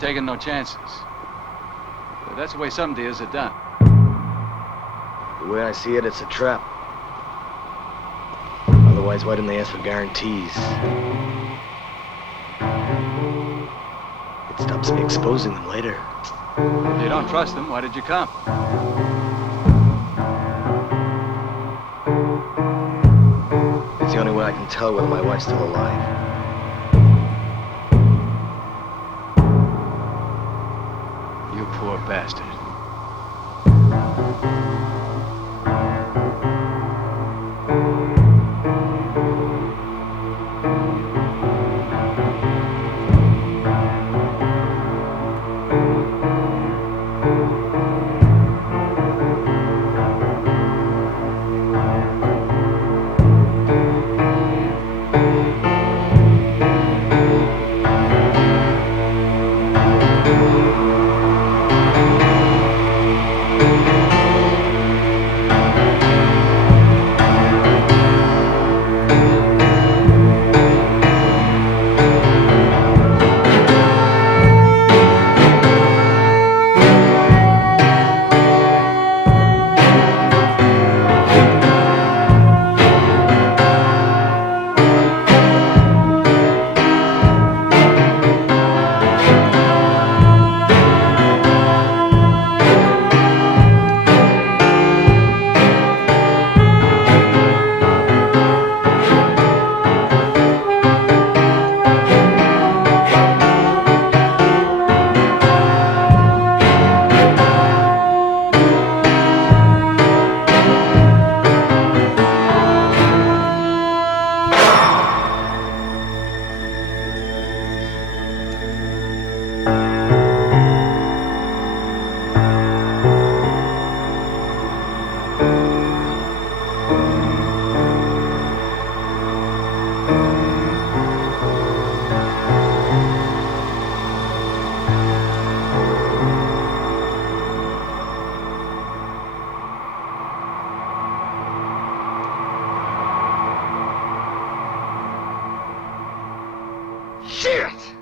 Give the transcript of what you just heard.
taking no chances. But that's the way some deals are done. The way I see it, it's a trap. Otherwise, why didn't they ask for guarantees? It stops me exposing them later. If you don't trust them, why did you come? It's the only way I can tell whether my wife's still alive. You poor bastard. Shit!